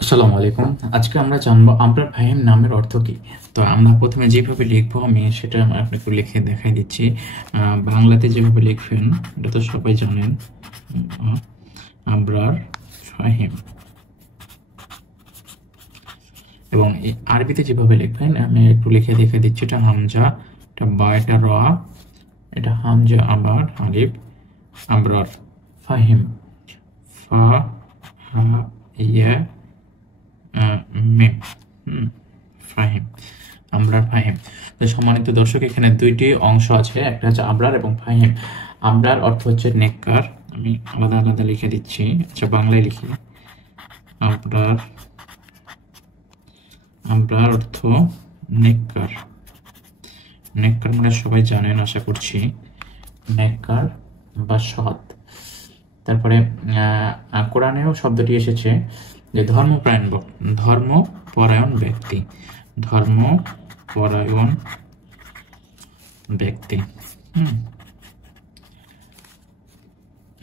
আসসালামু আলাইকুম। আজকে আমরা জানবো আমরার ফাহিম নামের অর্থ কি। তো আমরা প্রথমে যেভাবে লিখবো আমি সেটা আপনাকে লিখে দেখাই দিচ্ছি। বাংলাতে যেভাবে লিখবেন এটা তো সবাই জানেন, আহ, আমরার ফাহিম। এবং এই আরবিতে যেভাবে লিখবেন আমি একটু লিখে দেখে দিচ্ছি। এটা হামজা, এটা বা, এটা র, এটা হামজা আবার আলিফ, আমরার ফাহিম, ফা হা ইয়া মিম, ফাহিম, আমরার ফাহিম। তো সম্মানিত দর্শক, এখানে দুইটি অংশ আছে, একটা হচ্ছে আমরার এবং ফাহিম। আমরার অর্থ হচ্ছে নেককার। আমি আলাদা আলাদা লিখে দিচ্ছি, আচ্ছা বাংলায় লিখি। আমরার, আমরার অর্থ নেককার। নেককার মানে সবাই জানেন আশা করছি, নেককার বা সৎ। তারপরে কোরআনেও শব্দটি এসেছে যে ধর্মপরায়ণ ব্যক্তি, ধর্মপরায়ণ ব্যক্তি।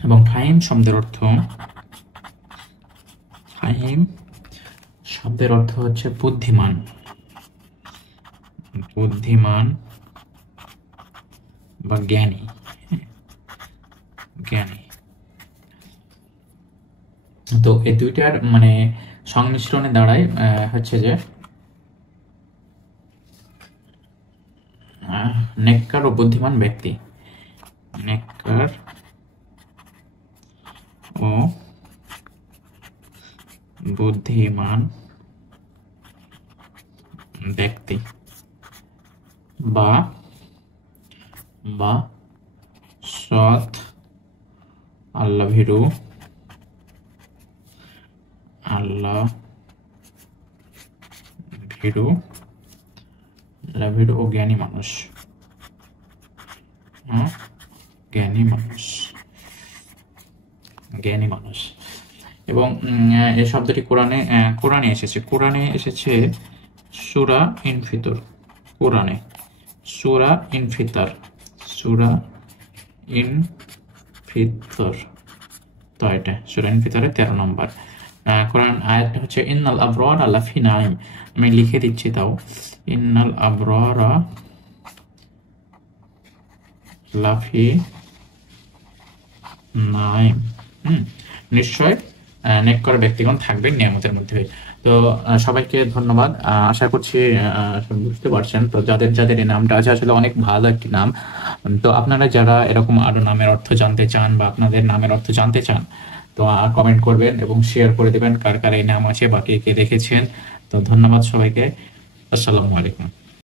এবং ফাহিম শব্দের অর্থ, ফাহিম শব্দের অর্থ হচ্ছে বুদ্ধিমান, বুদ্ধিমান বা জ্ঞানী, জ্ঞানী। তো এই দুইটার মানে সংমিশ্রণে দাঁড়ায় হচ্ছে যে নেককার ও বুদ্ধিমান ব্যক্তি, নেককার ও বুদ্ধিমান ব্যক্তি বা বা সৎ, আল্লাহ ভীরু, আল্লাহ ভীরু, আল্লাহ ভীরু ও জ্ঞানী মানুষ, জ্ঞানী মানুষ, জ্ঞানী মানুষ। এবং এই শব্দটি কোরআনে এসেছে সূরা ইনফিতর, কোরআনে সূরা ইনফিতার, সূরা ইনফিতর। তো এটা সূরা ইনফিতরের 13 নম্বর কোরআন আয়াতটা হচ্ছে ইন্নাল আবরারা লাফি নাঈম। আমি লিখে দিচ্ছি তাও, ইন্নাল আবরারা লাফি নাঈম। নিশ্চয় নেককার ব্যক্তিগণ থাকবেন নিয়ামতের মধ্যে। তো সবাইকে ধন্যবাদ। আশা করছি বুঝতে পারছেন। তো যাদের যাদের এই নামটা আছে, আসলে অনেক ভালো একটি নাম। তো আপনারা যারা এরকম আরো নামের অর্থ জানতে চান বা আপনাদের নামের অর্থ জানতে চান, তো কমেন্ট করবেন এবং শেয়ার করে দেবেন কার কার এই নাম আছে বা কে কে দেখেছেন। তো ধন্যবাদ সবাইকে। আসসালামু আলাইকুম।